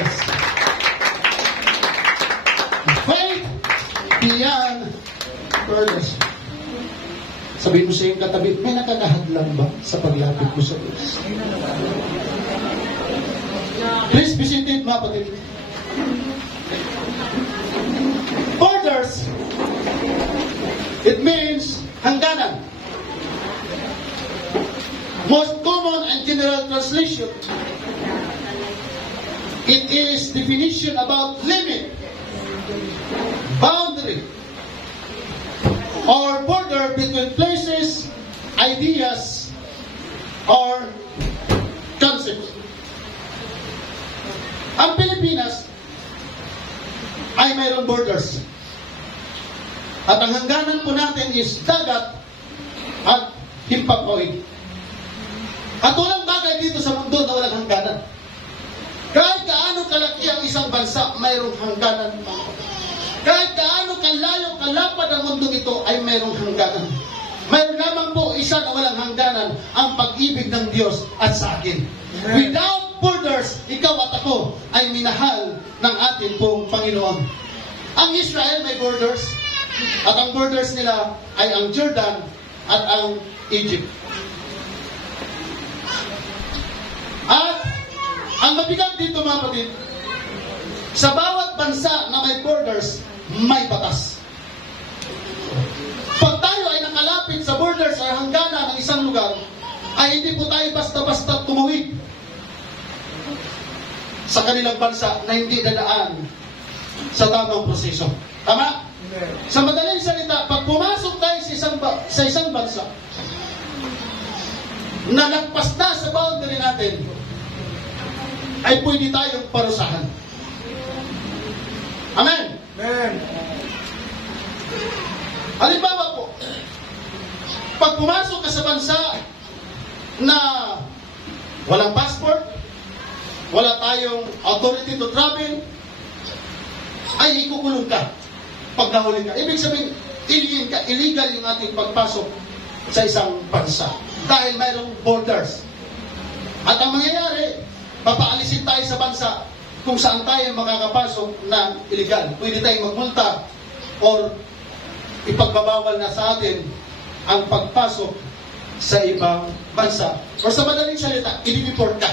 borders. Faith beyond borders. Sabihin mo sa iyong katabi, may nakakahadlang ba sa paglapit mo sa Diyos? Please be seated, mga kapatid. Borders, it means hangganan. Most common and general translation, it is definition about limit, boundary, or border between places, ideas, or concepts. Ang Pilipinas ay mayroong borders. At ang hangganan po natin is dagat at himpapawid. At walang bagay dito sa mundo na walang hangganan. Kahit kaano kalaki ang isang bansa, mayroong hangganan. Kahit kaano kalayo, kalapad ang mundong ito, ay mayroong hangganan. Mayroon lamang po isa na walang hangganan, ang pag-ibig ng Diyos at sa akin. Without borders, ikaw at ako ay minahal ng ating pong Panginoon. Ang Israel may borders, at ang borders nila ay ang Jordan at ang Egypt. At ang mabigat dito, mga kapatid, sa bawat bansa na may borders, may batas. Pag tayo ay nakalapit sa borders o hangganan ng isang lugar, ay hindi po tayo basta-basta tumuwid sa kanilang bansa na hindi dadaan sa tamang proseso. Tama? Sa madaling salita, pag pumasok tayo sa isang bansa na nagpas na sa boundary natin, ay pwede tayong parusahan. Amen? Amen. Halimbawa po, pag pumasok ka sa bansa na walang passport, wala tayong authority to travel, ay ikukulong ka pag nahuli ka. Ibig sabihin, illegal yung ating pagpasok sa isang bansa dahil mayroong borders. At ang mangyayari, papaalisin tayo sa bansa kung saan tayo makakapasok na illegal. Pwede tayong magmulta or ipagbabawal na sa atin ang pagpasok sa ibang bansa. O sa madaling salita, i-deport ka.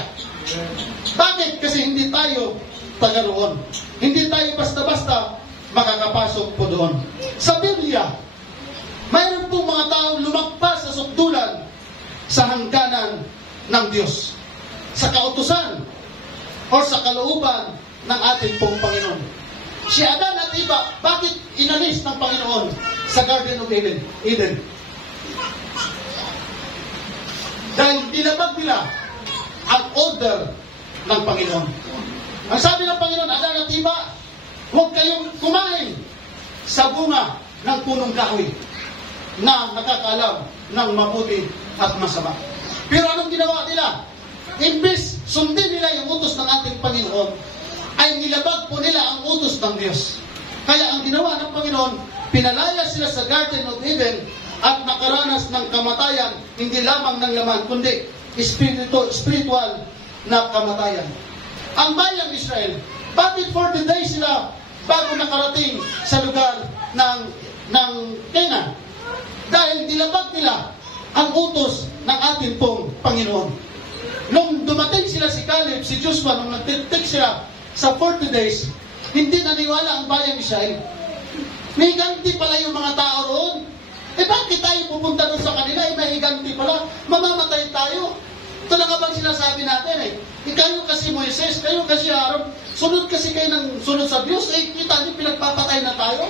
Bakit? Kasi hindi tayo taga roon. Hindi tayo basta-basta makakapasok po doon. Sa Biblia, mayroon po mga taong lumagpas sa sukdulan sa hangganan ng Diyos, sa kautusan o sa kalooban ng ating pong Panginoon. Si Adan at Eva, bakit inalis ng Panginoon sa Garden of Eden? Dahil dinabag nila ang order ng Panginoon. Ang sabi ng Panginoon, Adan at Eva, huwag kayong kumain sa bunga ng punong kahoy na nakakaalam ng mabuti at masama. Pero anong ginawa nila? Imbis sundin nila yung utos ng ating Panginoon, ay nilabag po nila ang utos ng Diyos. Kaya ang ginawa ng Panginoon, pinalaya sila sa Garden of Eden at nakaranas ng kamatayan, hindi lamang ng laman, kundi spiritual na kamatayan. Ang bayang Israel, bakit 40 days sila bago nakarating sa lugar ng Canaan? Dahil nilabag nila ang utos ng ating pong Panginoon. Nung dumating sila si Caleb, si Joshua, nung nag-take sila sa 40 days, hindi naniwala ang bayang Israel. May higanti pala yung mga tao roon. Bakit tayo pupunta doon sa kanila? May higanti pala. Mamamatay tayo. Ito na nga bang sinasabi natin kayo kasi Moises, kayo kasi Aaron, sunod kasi kayo ng sunod sa Diyos. Kita niyo, pinagpapatay na tayo.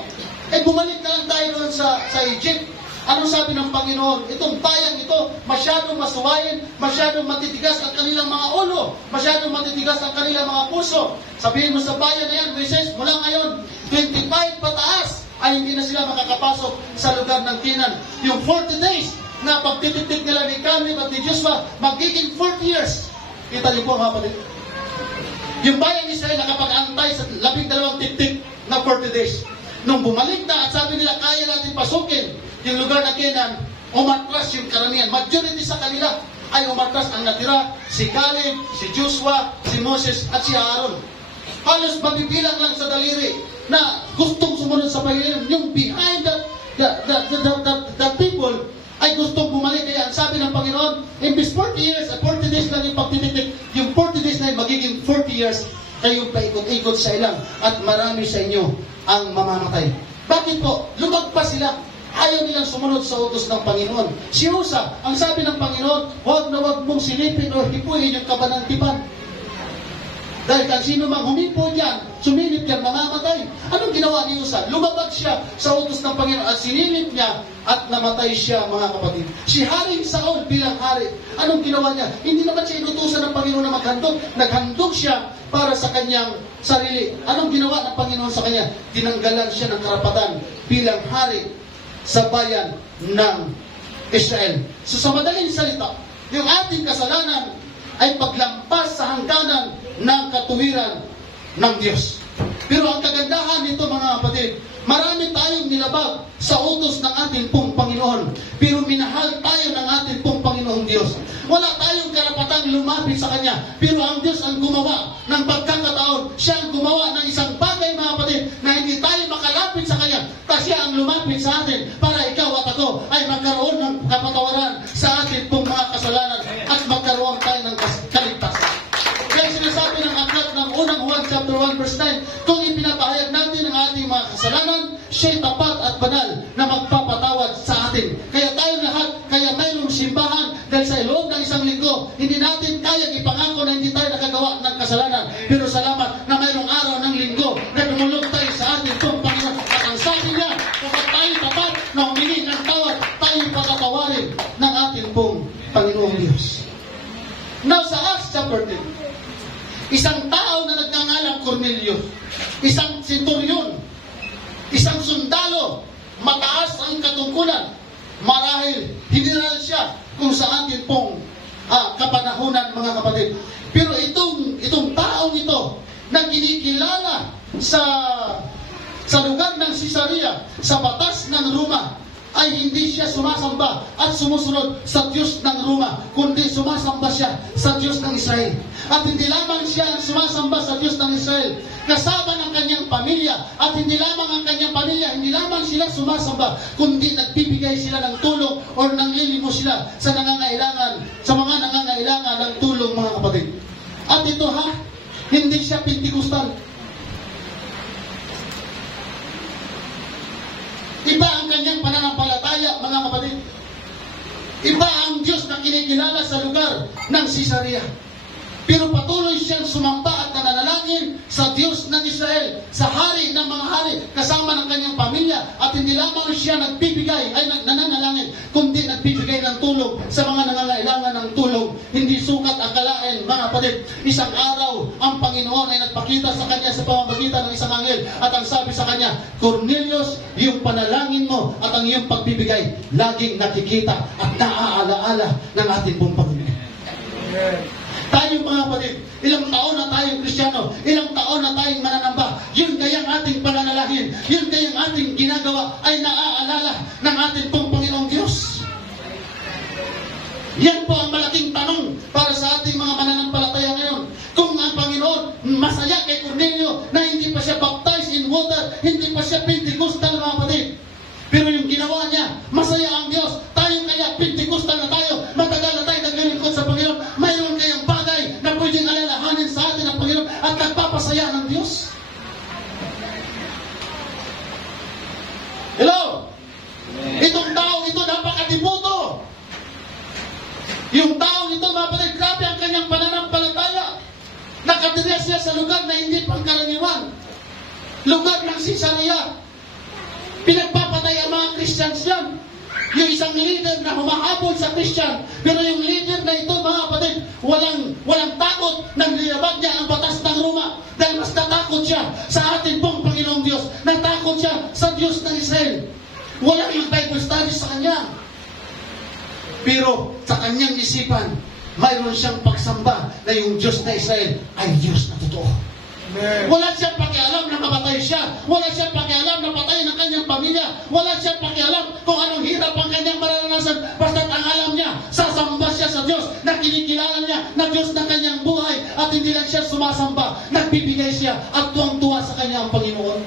Bumalik na lang tayo doon sa Egypt. Anong sabi ng Panginoon? Itong bayang ito, masyadong masuwayin, masyadong matitigas ang kanilang mga ulo, masyadong matitigas ang kanilang mga puso. Sabihin mo sa bayan na yan, Moises, mula ngayon, 25 pataas, ay hindi na sila makakapasok sa lugar ng Canaan. Yung 40 days na pagtititik nila ni Caleb at ni Joshua, magiging 40 years. Kita niyo po, mga kapatid. Yung bayang Israel nakapag-antay sa 12 titik na 40 days. Nung bumalik na at sabi nila, kaya natin pasukin yung lugar na Canaan, umatras yung karamihan. Majority sa kanila ay umatras. Ang natira, si Caleb, si Joshua, si Moses, at si Aaron. halos mabibilang lang sa daliri na gustong sumunod sa Panginoon. Yung behind the people ay gustong bumalik. Kaya ang sabi ng Panginoon, imbis 40 years, 40 days lang yung pagtititik, yung 40 days na yun, magiging 40 years, kayong paikot-ikot sa ilang at marami sa inyo ang mamamatay. Bakit po? Lumagpas sila. Ayaw nilang sumunod sa utos ng Panginoon. Si Usa, ang sabi ng Panginoon, huwag na huwag mong silipin o hipuin yung kabanang-tipan. Dahil kung sino mang humipo dyan, sumilip yan, mamamatay. Anong ginawa ni Usa? Lumabag siya sa utos ng Panginoon at sinilip niya at namatay siya, mga kapatid. Si Haring Saul bilang hari, anong ginawa niya? Hindi naman siya inutusan ng Panginoon na maghandog. Naghandog siya para sa kanyang sarili. Anong ginawa ng Panginoon sa kanya? Tinanggalan siya ng karapatan bilang hari sa bayan ng Israel. So sa madaling salita, yung ating kasalanan ay paglampas sa hangganan ng katuwiran ng Diyos. Pero ang kagandahan nito, mga kapatid, marami tayong nilabag sa utos ng ating pong Panginoon. Pero minahal tayo ng ating pong Panginoong Diyos. Wala tayong karapatang lumapit sa Kanya. Pero ang Diyos ang gumawa ng pagkakataon. Siya ang gumawa ng isang bagay, mga kapatid, na hindi tayo makalapit sa Kanya. Kasi siya ang lumapit sa atin para ikaw at ako ay magkaroon ng kapatawaran sa ating pong mga kasalanan at magkaroon tayo ng kaligtasan. Kaya sinasabi ng aklat ng unang Juan chapter 1 verse 9, kung ipinapahayag natin ang ating mga kasalanan, siya'y tapat at banal na magpapatawad sa atin. Kaya tayo lahat, kaya mayroong simbahan dahil sa loob ng isang linggo, hindi natin kayang ipangako na hindi tayo nakagawa ng kasalanan. Pero salamat na mayroong araw ng linggo na dumulog tayo sa ating pong Panginoon. At ang sabi niya, kapag tayo tapat na humingi ng tawad, tayo patatawarin ng ating pong Panginoong Diyos. Now sa Acts chapter 10, isang tao na nagngangalang Cornelio, isang senturyon, isang sundalo, mataas ang katungkulan, marahil general siya kung sa atin pong kapanahunan, mga kapatid. Pero itong taong ito na kinikilala sa lugar ng Caesarea, sa batas ng Roma, ay hindi siya sumasamba at sumusunod sa Diyos ng Roma, kundi sumasamba siya sa Diyos ng Israel. At hindi lamang siya ang sumasamba sa Diyos ng Israel, kasama ng kanyang pamilya. At hindi lamang ang kanyang pamilya, hindi lamang sila sumasamba, kundi nagbibigay sila ng tulong o nanglilimos sila sa nangangailangan, sa mga nangangailangan ng tulong, mga kapatid. At ito hindi siya Pentecostal. Iba ang kanyang pananampalataya, mga kapatid. Iba ang Diyos na kinikilala sa lugar ng Caesarea. Pero patuloy siyang sumamba at nananalangin sa Diyos ng Israel, sa hari ng mga hari, kasama ng kanyang pamilya. At hindi lamang siya nagbibigay, ay nananalangin, kundi nagbibigay ng tulong sa mga nangangailangan ng tulong. Hindi sukat akalain, mga kapatid. Isang araw, ang Panginoon ay nagpakita sa kanya sa pamamagitan ng isang anghel. At ang sabi sa kanya, Cornelius, yung panalangin mo at ang iyong pagbibigay, laging nakikita at naaalaala ng ating pong Panginoon. Tayo, mga kapatid, ilang taon na tayong Kristiyano, ilang taon na tayong mananamba, yun kayang ating pananalangin, yun kayang ating ginagawa ay naaalala ng ating pong Panginoong Diyos. Yan po ang malaking tanong para sa ating mga mananampalataya ngayon. Kung ang Panginoon masaya kay Cornelio na hindi pa siya baptized in water, hindi pa siya Pentecostal, mga kapatid. Pero yung ginawa niya, masaya ang Diyos. Tayo kaya Pentecostal na tayo, matagal na tayo naglilingkod sa Panginoon, mayroon kayang bagay na pwedeng alalahanin sa atin ng Panginoon at nagpapasaya ng Diyos. Hello? Itong taong ito, napakadiputo. Yung taong ito, mga kapatid, grabe ang kanyang pananampalataya. Nakatira siya sa lugar na hindi pangkaraniwan. Lugar ng Caesarea. Pinagpapatay ang mga Christians yan. Yung isang leader na humahabol sa Christian. Pero yung leader na ito, mga kapatid, walang takot. Naglilabag niya ang batas ng Roma. Dahil mas natakot siya sa ating pong Panginoong Diyos. Natakot siya sa Diyos ng Israel. Walang yung Bible studies sa kanya. Pero sa kanyang isipan, mayroon siyang pagsamba na yung Diyos na Israel ay Diyos na totoo. Wala siyang pakialam na mamatay siya. Wala siyang pakialam na patayin ang kanyang pamilya. Wala siyang pakialam kung anong hirap ang kanyang mararanasan. Basta ang alam niya, sasamba siya sa Diyos na kinikilala niya na Diyos ng kanyang buhay at hindi lang siya sumasamba. Nagbibigay siya at tuwang-tuwa sa kanya ang Panginoon.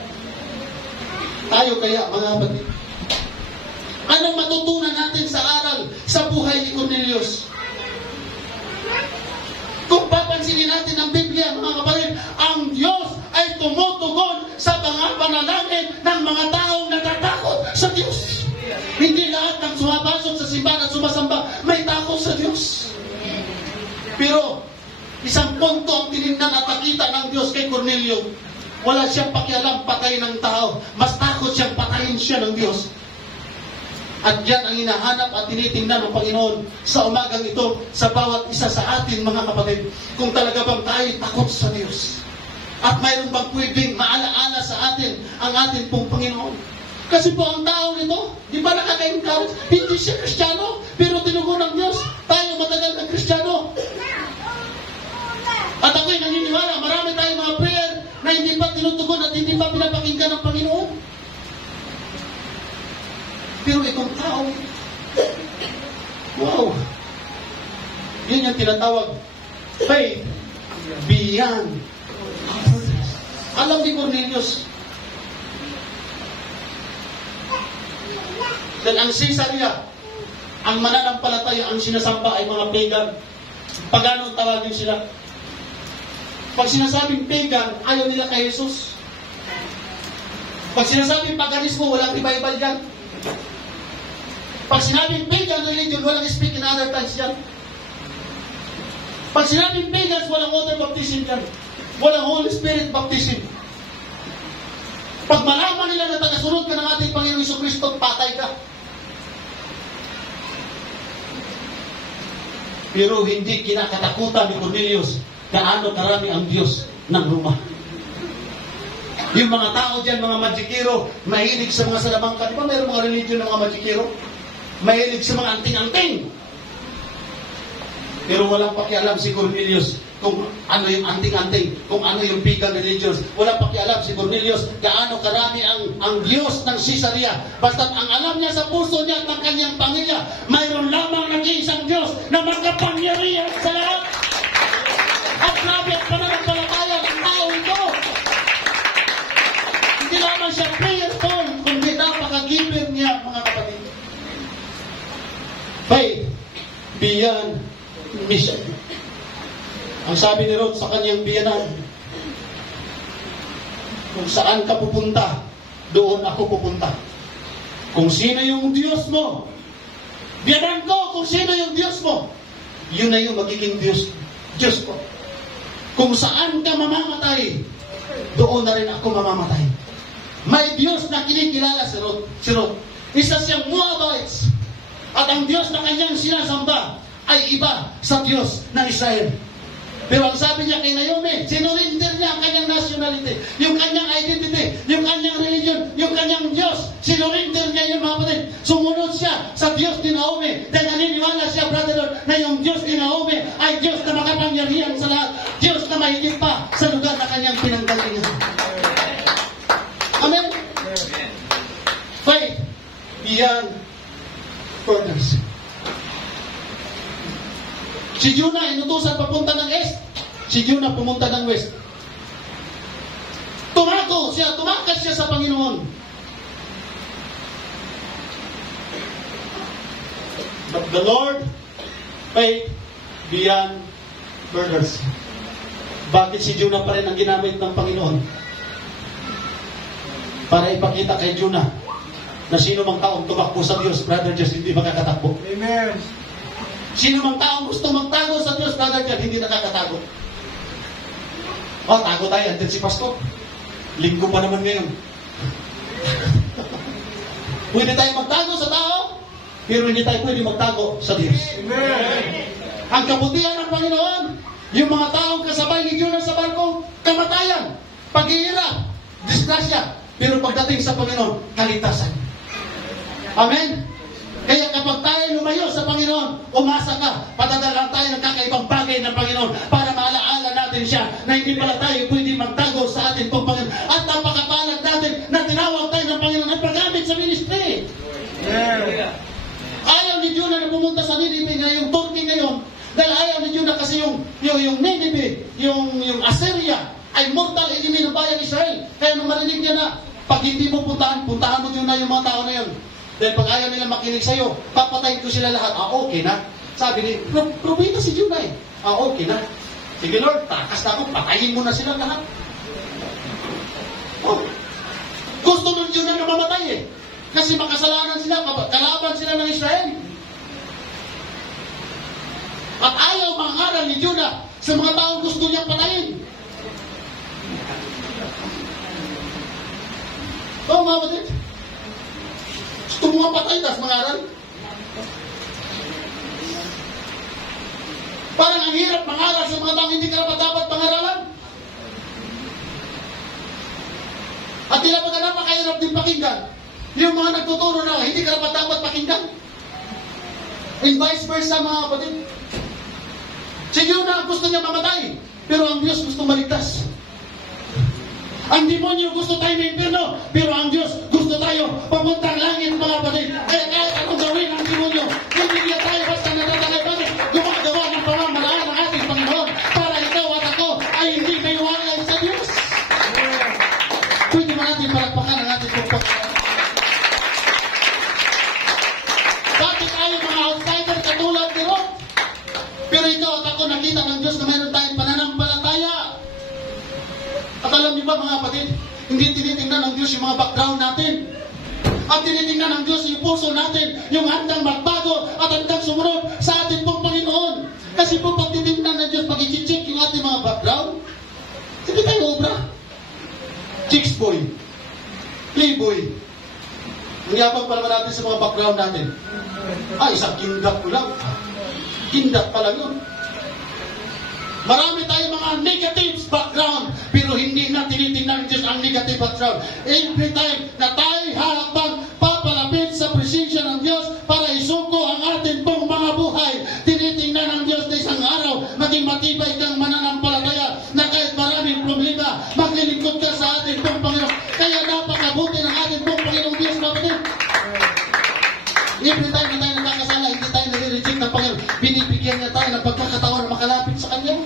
Tayo kaya, mga kapatid, anong matutunan natin sa aral sa buhay ni Cornelius? Kung papansinin natin ang Biblia, mga kapatid, ang Diyos ay tumutugon sa mga panalangin ng mga taong natatakot sa Diyos. Hindi lahat ng sumapasok sa simbahan at sumasamba may takot sa Diyos. Pero isang punto ang tinignan at nakita ng Diyos kay Cornelio. Wala siyang pakialam patay ng tao. Mas takot siyang patayin siya ng Diyos. At yan ang hinahanap at tinitingnan ng Panginoon sa umagang ito sa bawat isa sa atin, mga kapatid. Kung talaga bang tayo takot sa Diyos. At mayroon bang pwedeng maalaala sa atin ang atin pong Panginoon. Kasi po ang tao nito, di ba nakaka-encourage? Hindi siya Kristiyano, pero tinugon ng Diyos. Tayo matagal na Kristiyano. At ako'y naniniwala, marami tayong mga prayer na hindi pa tinutugon at hindi pa pinapakinggan ng Panginoon. Pero itong tao, wow! Yun yung tinatawag, faith beyond. Alam ni Cornelius, dahil ang Caesarea, ang mananampalataya, ang sinasamba ay mga pagan. Pagano tawagin sila? Pag sinasabing pagan, ayaw nila kay Jesus. Pag sinasabing paganismo, walang revival yan. Pag sinabing pagan religion, walang speak in other tongues yan. Pag sinabing pagans, walang water baptism yan. Walang Holy Spirit baptism. Pag malaman nila na tagasunod ka ng ating Panginoon Jesucristo, patay ka. Pero hindi kinakatakutan ni Cornelius gaano karami ang Diyos ng Roma. Yung mga tao dyan, mga magikiro, mahilig sa mga salamangka. Di ba mayroong mga religion ng mga magikiro? Mahilig sa mga anting-anting. Pero walang pakialam si Cornelius kung ano yung anting-anting, kung ano yung pagan religions. Walang pakialam si Cornelius gaano karami ang Diyos ng Caesarea. Basta't ang alam niya sa puso niya at ng kanyang pamilya, mayroon lamang nag-iisang Diyos na makapangyarihan sa lahat. At grabe ang pananampalataya ng tao ito. Hindi lamang siya prayerful, kundi napaka-giver niya, mga kapatid. Faith beyond mission. Ang sabi ni Ruth sa kanyang biyanan, kung saan ka pupunta, doon ako pupunta. Kung sino yung Diyos mo, biyanan ko kung sino yung Diyos mo, yun na yung magiging Diyos ko. Kung saan ka mamamatay, doon na rin ako mamamatay. May Diyos na kinikilala si Ruth. Isa siyang Moabites. At ang Diyos na kanyang sinasamba ay iba sa Diyos ng Israel. Pero ang sabi niya kay Naomi, sinurinder niya ang kanyang nationality, yung kanyang identity, yung kanyang religion, yung kanyang Diyos. Sinurinder niya yung mga kapatid. Sumunod siya sa Diyos ni Naomi. Dahil naniniwala siya, brother Lord, na yung Diyos ni Naomi ay Diyos na makapangyarihan sa lahat. Diyos na mahigit pa sa lugar na kanyang pinanggalingan. Amen? Faith beyond borders. Si Jonah inutusan papunta ng east. Si Jonah pumunta ng west. Tumakas siya sa Panginoon. But the Lord, faith beyond borders. Bakit si Jonah pa rin ang ginamit ng Panginoon? Para ipakita kay Jonah na sino mang taong tumakbo sa Diyos, brother, Diyos hindi makakatakbo. Amen. Sino mang taong gusto magtago sa Diyos, brother, Diyos hindi nakakatago. Tago tayo, andyan si Pastor. Linggo pa naman ngayon. Pwede tayo magtago sa tao, pero hindi tayo pwede magtago sa Diyos. Amen. Ang kabutihan ng Panginoon, yung mga taong kasabay ni Jonah sa barko, kamatayan, paghihirap, disgrasya. Pero pagdating sa Panginoon, kaligtasan. Amen? Kaya kapag tayo lumayo sa Panginoon, umasa ka, patadalan tayo ng kakaibang bagay ng Panginoon para maalaala natin siya na hindi pala tayo pwede magtago Nineveh, yung Assyria, ay mortal enemy ng bayan Israel. Kaya nung marinig niya na, pag hindi mo puntahan mo yun na yung mga tao na yun. Dahil pag ayaw nila makinig sa'yo, papatayin ko sila lahat. Okay na. Sabi ni, probita si Jonah eh. Okay na. Sige Lord, takas na ako, patayin mo na sila lahat. Oh. Gusto ng Jonah na mamatay eh. Kasi makasalanan sila, kalaban sila ng Israel. At ayaw mangaral ni Jonah sa mga taong gusto niyang patayin. Oo, mga kapatid. Gusto mo nga patay, tas mangaral. Parang ang hirap mangaral sa mga taong hindi karapat-dapat pangaralan. At tila ba napakahirap din pakinggan yung mga nagtuturo na hindi karapat-dapat pakinggan. And vice versa, mga kapatid. Si Jonah gusto niya mamatay, pero ang Diyos gusto maligtas. Ang demonyo gusto tayo na impyerno, pero ang Diyos gusto tayo pamuntang langit, mga kapatid. Kaya kahit anong gawin ang demonyo, hindi niya tayo basta natatangay. Bakit? Gumagawa ng pamamaraan ng ating Panginoon para ikaw at ako ay hindi kayo walay sa Diyos. Pwede ba natin palagpakan ang ating pagpapakain? Bakit tayo mga outsider katulad ni Lot? Pero ikaw at ako nakita ng Diyos na mayroon tayong pananampalataya. At alam niyo ba, mga kapatid, hindi tinitingnan ng Diyos yung mga background natin. At tinitingnan ng Diyos yung puso natin, yung handang magbago at handang sumunod sa ating pong Panginoon. Kasi po pag tinitingnan ng Diyos, pag i-check yung ating mga background, hindi tayo obra. Chicks boy, playboy. Ang yabang pa naman natin sa mga background natin. Isang kindat ko lang. Kindat pa lang yun. Marami tayong mga negative background, pero hindi na tinitingnan ng Diyos ang negative background. Every time na tayo halakbang papalapit sa presensya ng Diyos para isuko ang ating pong mga buhay, tinitingnan ng Diyos na isang araw maging matibay kang mananampalataya na kahit maraming problema, maglilingkod ka sa ating pong Panginoon. Kaya napakabuti ng ating pong Panginoong Diyos, kapatid. Every time na tayo nakakasala, hindi tayo nare-reject ng Panginoon. Binibigyan niya tayo ng pagkakataon na makalapit sa Kanya.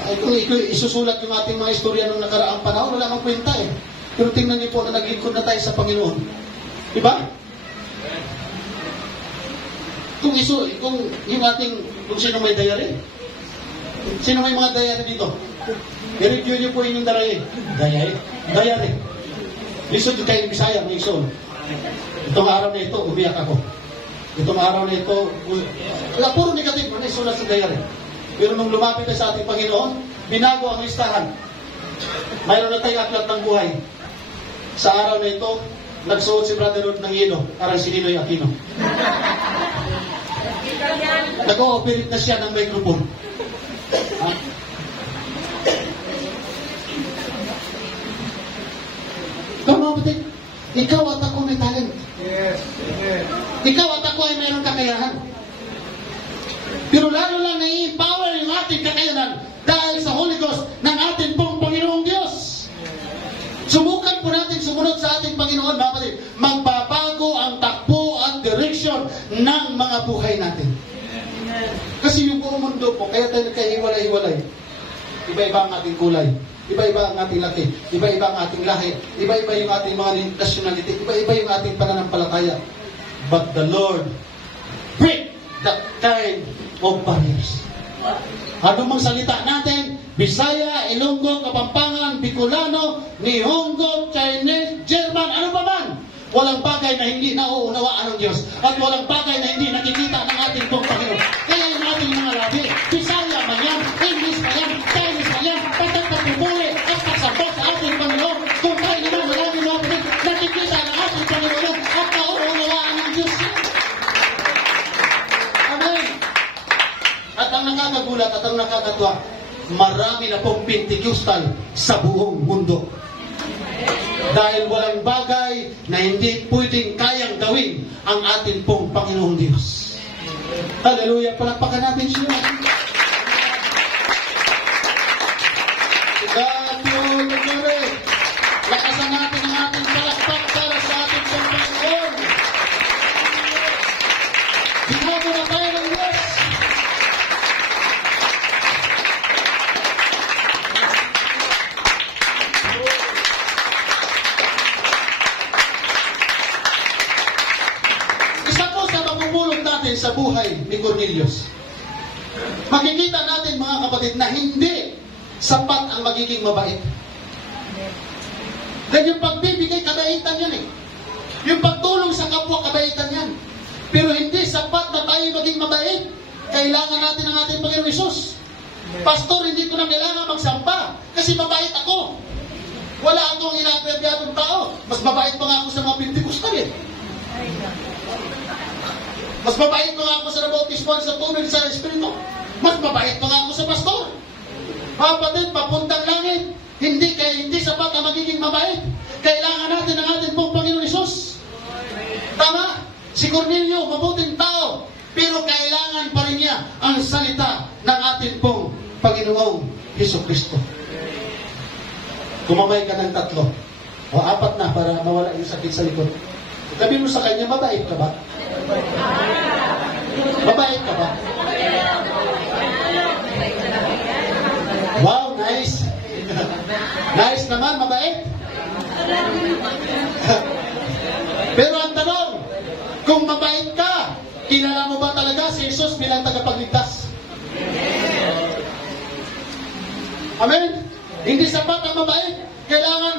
Kung isusulat yung ating mga istorya nung nakaraang panahon, wala kang kwenta eh. Pero tingnan niyo po na naglingkod na tayo sa Panginoon. Diba? Kung sino may diary? Sino may mga diary dito? I-review niyo po inyong diary. Listen to kayo Bisaya, may soul. Itong araw na ito, umiyak ako. Itong araw na ito, puro negative, ano isulat sa diary. Pero nung lumapit tayo sa ating Panginoon, binago ang listahan. Mayroon na tayong aklat ng buhay. Sa araw na ito, nagsuot si Brother Rod ng yelo, parang si Ninoy Aquino. Nag-ooperate na siya ng microphone. Ikaw at ako may talent. Yes. Amen. Ikaw at ako ay mayroong kakayahan. Pero lalo lang na-empower yung ating kakayahan dahil sa Holy Ghost ng ating pong Panginoong Diyos. Subukan po natin sumunod sa ating Panginoon, mga kapatid. Magbabago ang takbo at direction ng mga buhay natin. Kasi yung buong mundo po, kaya tayo nagkahiwalay-hiwalay. Iba-iba ang ating kulay. Iba-iba ang ating laki. Iba-iba ang ating lahi. Iba-iba yung ating mga nationality. Iba-iba yung ating pananampalataya. But the Lord break that kind of barriers. Ano mang salita natin, Bisaya, Ilonggo, Kapampangan, Bicolano, Nihongo, Chinese, German, ano pa man. Walang bagay na hindi nauunawaan ng Diyos. At walang bagay na hindi nakikita ng ating pong Panginoon. Kaya yung ating mga labi, Bisaya man yan, English man yan, Chinese man yan, pagkakapupuli at pagsambot sa ating Panginoon. Kung tayo naman maraming mga pinag, nakikita ng ating Panginoon at nauunawaan ng Diyos. Amen. At ang nakakagulat at ang nakakatuwa, marami na pong Pentecostal sa buong mundo. Dahil walang bagay na hindi pwedeng kayang gawin ang ating pong Panginoong Diyos. Hallelujah! Palakpakan natin siya. God be the glory. Lakasan natin ang ating palakpak para sa ating pong Panginoon. Binago na tayo ng Diyos. sa buhay ni Cornelius. Makikita natin mga kapatid na hindi sapat ang magiging mabait. Dahil yung pagbibigay, kabaitan yan eh. Yung pagtulong sa kapwa, kabaitan yan. Pero hindi sapat na tayo maging mabait. Kailangan natin ang ating Panginoong Hesus. Pastor, hindi ko na kailangan magsampa kasi mabait ako. Wala akong inagrabyadong tao. Mas mabait pa nga ako sa mga Pentecostal eh. Mas mabait pa nga ako sa nabautismuhan sa tubig sa Espiritu. Mas mabait pa nga ako sa pastor. Mga kapatid, papuntang langit. Hindi sapat ang magiging mabait. Kailangan natin ang ating pong Panginoon Hesus. Tama? Si Cornelio, mabuting tao. Pero kailangan pa rin niya ang salita ng ating pong Panginoong Hesukristo. Kumamay ka ng 3 o 4 na para mawala yung sakit sa likod. Sabi mo sa kanya, mabait ka ba? Mabait ka ba? Wow, nice. Nice naman, mabait. Pero ang tanong, kung mabait ka, kilala mo ba talaga si Jesus bilang tagapagligtas? Amen? Hindi sapat ang mabait. Kailangan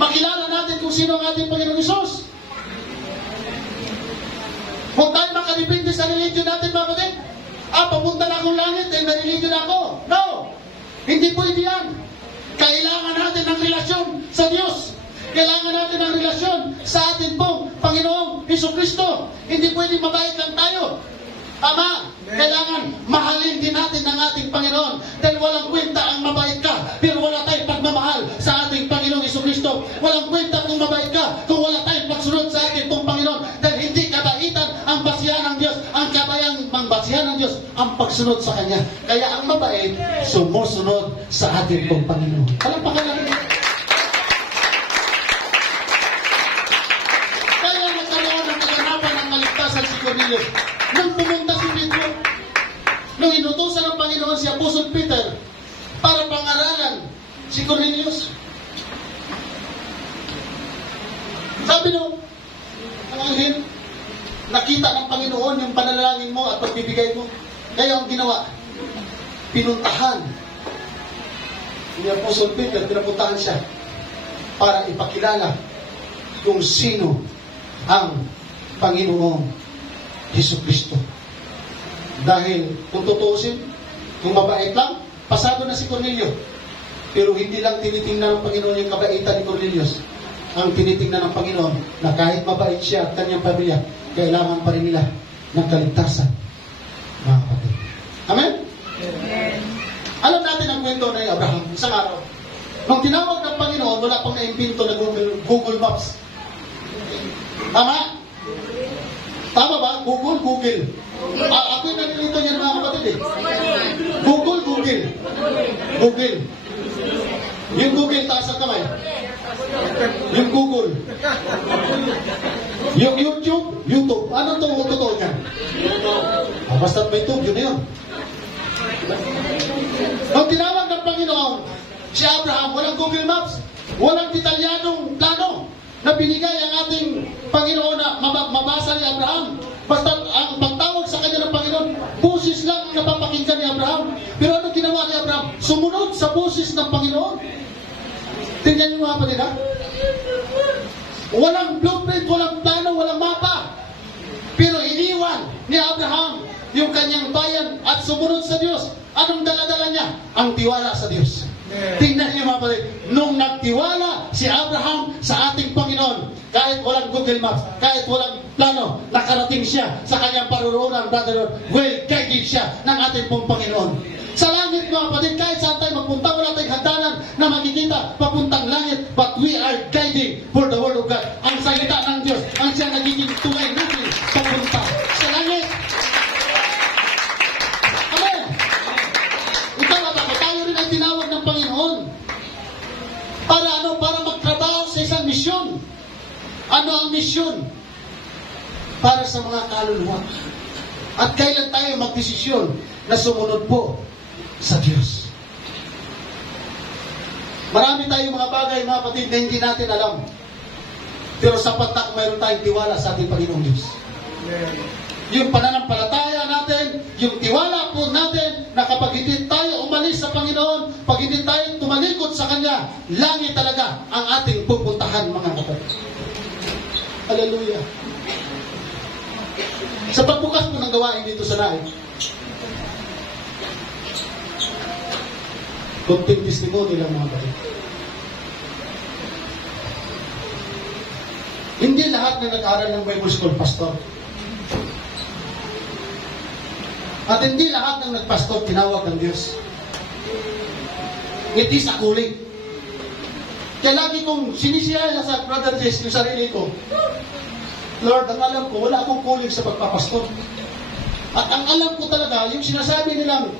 makilala natin kung sino ang ating Panginoon Jesus. Huwag tayo makadepende sa religion natin, mga kapatid. Papunta na akong langit, may religion ako. No! Hindi pwede yan. Kailangan natin ng relasyon sa Diyos. Kailangan natin ng relasyon sa ating pong Panginoong Hesukristo. Hindi pwede mabait lang tayo. Tama? Kailangan mahalin din natin ang ating Panginoon. Dahil walang kwenta ang mabait ka, pero wala tayong pagmamahal sa ating Panginoong Hesukristo. Walang kwenta kung mabait ka, kung wala tayong pagsunod sa ating pong Panginoon. Dahil hindi kabaitan ang basihan ng Diyos. Ang kabayang basihan ng Diyos ang pagsunod sa Kanya. Kaya ang mabait, sumusunod sa ating pong Panginoon. Palampakan natin. Kaya nagkaroon ng kaganapan ng kaligtasan si Cornelius. Nung pumunta si Pedro, nung inutusan ng Panginoon si Apostol Peter para pangaralan si Cornelius. Sabi nung ang anghel, nakita ng Panginoon yung panalangin mo at pagbibigay mo. Kaya ang ginawa, pinuntahan ni Apostol Peter, pinapuntahan siya para ipakilala kung sino ang Panginoong Hesukristo. Dahil kung tutuusin, kung mabait lang, pasado na si Cornelio. Pero hindi lang tinitingnan ng Panginoon yung kabaitan ni Cornelius. Ang tinitingnan ng Panginoon na kahit mabait siya at kanyang pamilya, kailangan pa rin nila ng kaligtasan. Mga kapatid. Amen? Amen. Alam natin ang kwento na Abraham. Isang araw, nung tinawag ng Panginoon, wala pang naimbento na Google Maps. Tama? Tama ba? Google. Ako'y nalilito niya mga kapatid eh. Google. Yung Google, taas ang kamay. Yung Google. Yung YouTube. Ano itong totoo niya? Basta't may tube, yun na yun. Nung tinawag ng Panginoon, si Abraham, walang Google Maps, walang detalyadong plano na binigay ang ating Panginoon na mabasa ni Abraham. Basta ang pagtawag sa kanya ng Panginoon, busis lang ang napapakinggan ni Abraham. Pero ano ginawa ni Abraham? Sumunod sa busis ng Panginoon. Tingnan niyo mga kapatid, ha? Walang blueprint, walang plano, walang mapa. Pero iniwan ni Abraham yung kanyang bayan at sumunod sa Diyos. Anong dala-dala niya? Ang tiwala sa Diyos. Tingnan niyo mga kapatid, nung nagtiwala si Abraham sa ating Panginoon, kahit walang Google Maps, kahit walang plano, nakarating siya sa kanyang paruroonan, brother, well guided siya ng ating pong Panginoon. Sa langit mga kapatid, kahit saan tayo magpunta, wala tayong hagdanan na makikita papuntang langit, but we are guiding for the Word of God. Ang salita ng Diyos, ang siya nagiging tulay natin papunta sa langit. Amen! Ikaw at ako, tayo rin ang tinawag ng Panginoon. Para ano? Para magtrabaho sa isang misyon. Ano ang misyon? Para sa mga kaluluwa. At kailan tayo magdesisyon na sumunod po sa Diyos? Marami tayong mga bagay, mga kapatid, na hindi natin alam. Pero sapat na kung mayroon tayong tiwala sa ating Panginoong Diyos. yung pananampalataya natin, yung tiwala po natin na kapag hindi tayo umalis sa Panginoon, pag hindi tayo tumalikod sa Kanya, langit talaga ang ating pupuntahan, mga kapatid. Hallelujah. Sa pagbukas po ng gawain dito sa naik, kunting testimony lang, mga kapatid. Hindi lahat na nag-aral ng Bible School, pastor. At hindi lahat ng nagpastor tinawag ng Diyos. It is a calling. Kaya lagi kong sinisiyaya sa Brother Jess yung sarili ko. Lord, ang alam ko, wala akong calling sa pagpapastor. At ang alam ko talaga, yung sinasabi nilang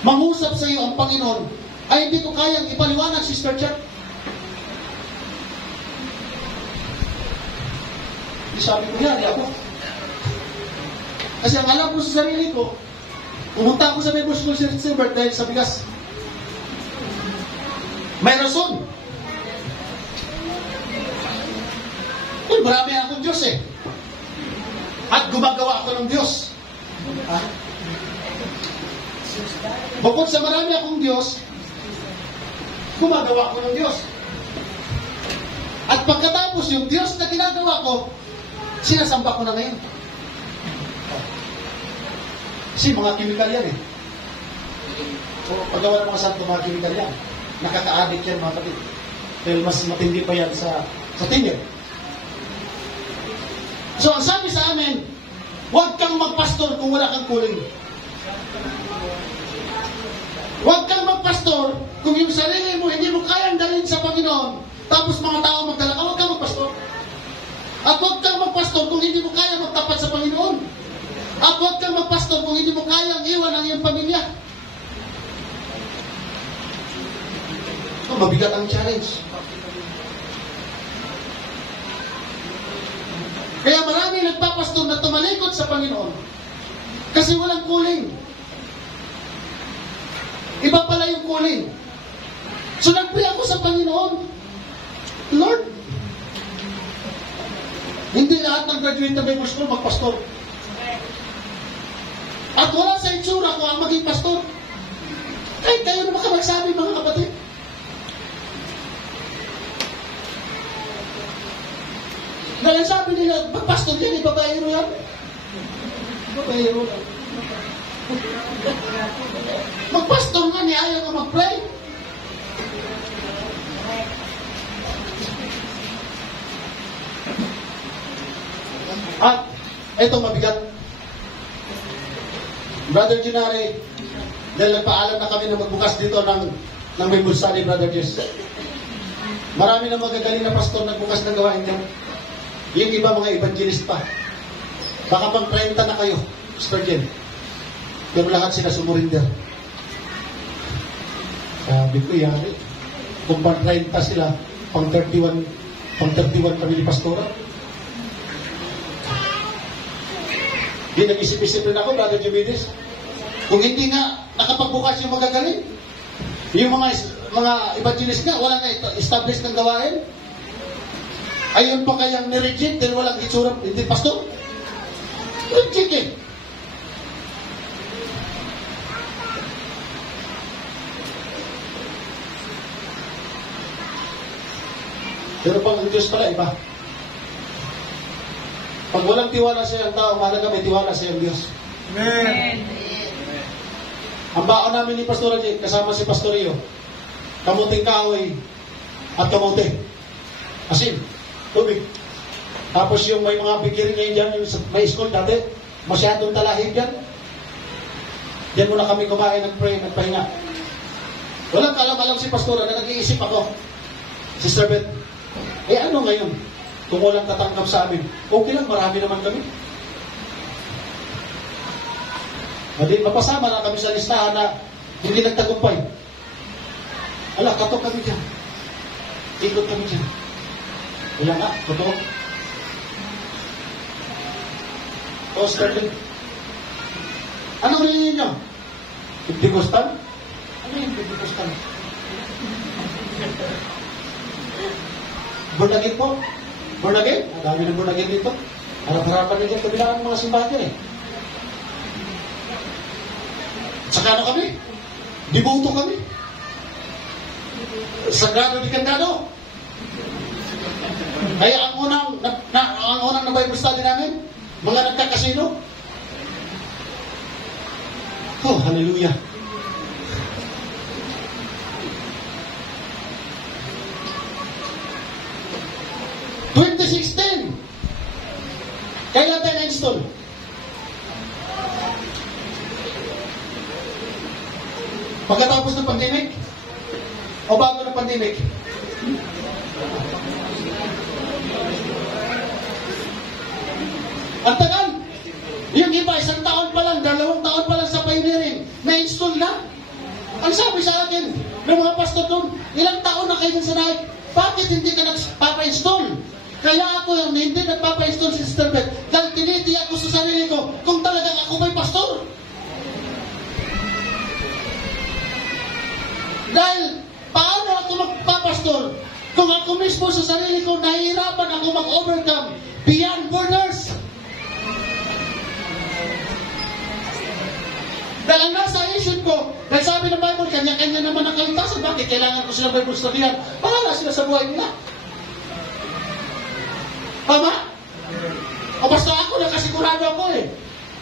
mangusap sa iyo ang Panginoon, ay hindi ko kayang ipaliwanag, Sister Chuck. Sabi ko, yan, ako. Kasi ang alam ko sa sarili ko, pumunta ako sa Bible School si Silbert dahil sa bigas. May rason. Uy, marami akong Diyos eh. At gumagawa ako ng Diyos. Ha? Bukod sa marami akong Diyos, gumagawa ako ng Diyos. At pagkatapos yung Diyos na ginagawa ko, sinasamba ko na ngayon. Kasi mga chemical yan eh. So, paggawa ng mga santo, mga chemical yan. Nakaka-addict yan, mga kapit. Dahil mas matindi pa yan sa tinig. So, ang sabi sa amin, huwag kang magpastor kung wala kang calling. Huwag kang magpastor kung yung sarili mo hindi mo kayang dalhin sa Panginoon, tapos mga tao magdala ka, huwag kang magpastor. At huwag kang magpastor kung hindi mo kaya magtapat sa Panginoon. At huwag kang magpastor kung hindi mo kayang iwan ang iyong pamilya. So, mabigat ang challenge. Kaya marami nagpapastor na tumalikod sa Panginoon kasi walang calling. Iba pala yung calling. So nag-pray ako sa Panginoon, Lord, hindi lahat ng graduate ng Bible School magpastor. At wala sa itsura ko ang maging pastor. Eh, kayo naman ka magsabi, mga kapatid. Dahil sabi nila, magpastor yan, ibabayero yan. Ibabayero yan. Magpastor nga, ni ayaw nga mag-pray. At, eto mabigat. Brother Junari, dahil nagpaalam na kami na magbukas dito ng Bible Study, Brother Jess. Marami na magagaling na pastor nagbukas ng gawain niyo. Yung iba mga evangelist pa. Baka pang 30 na kayo, Pastor Jen. Yung lahat sila sumurinder. Sabi ko, yari. Kung pang 30 sila, pang 31 kami ni Pastora. Di nag-isip-isip rin ako, Brother Jumidis. Kung hindi nga nakapagbukas yung magagaling, yung mga evangelist nga, wala na establish ng gawain. Ayun pa kayang nireject dahil walang itsura, hindi pastor. Reject eh. Pero pag ang Diyos pala, iba. Pag walang tiwala sa iyong tao, mahalaga may tiwala sa iyong Diyos. Amen. Ang baon namin ni Pastor J, kasama si Pastor Rio, kamuting kahoy at kamote. Asin, tubig. Tapos yung may mga bigirin ngayon dyan, yung may school dati, masyadong talahib dyan. Diyan muna kami kumain, nag-pray, nagpahinga. Walang kalam-alam si Pastor, na nag-iisip ako. Sister Beth, ano ngayon? Kung walang tatanggap sa amin, okay lang, marami naman kami. Mapasama na kami sa listahan na hindi nagtagumpay. Ala, katok kami dyan. Ikot kami dyan. Wala nga, totoo. O, Sterling. Anong ringin nyo? Pentikostal? Ano yung Pentikostal? Born again po? Born again? Ang dami ng born again dito. Harap-harapan na dyan kabilaan ng mga simbahan dyan eh. Saka ano kami? Dibuto kami. Sagrado di Candado. Kaya ang unang na Bible study namin, mga nagkakasino. Oh, hallelujah. Kailan tayo na-install? Pagkatapos ng pandemic? O bago ng pandemic? Ang tagal! Yung iba, 1 taon pa lang, 2 taon pa lang sa pioneering, na-install na. Ang sabi sa akin, ng mga pastor doon, ilang taon na kayo sa night, bakit hindi ka nagpapa-install? Kaya ako yung hindi nagpapa-install si Sister Beth, dahil tinitiyak ko sa sarili ko, kung talagang ako may pastor. Dahil, paano ako magpapastor? Kung ako mismo sa sarili ko, nahihirapan ako mag-overcome beyond borders. Dahil ang nasa isip ko, dahil sabi ng Bible, kanya-kanya naman ang kaligtasan. Bakit kailangan ko sila Bible studihan? Bahala sila sa buhay nila. Tama? O basta ako, nakasigurado ako eh.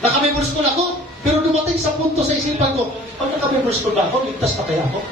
Naka-Bible school ako. Pero dumating sa punto sa isipan ko, pag naka-Bible school ba ako, ligtas na kaya ako?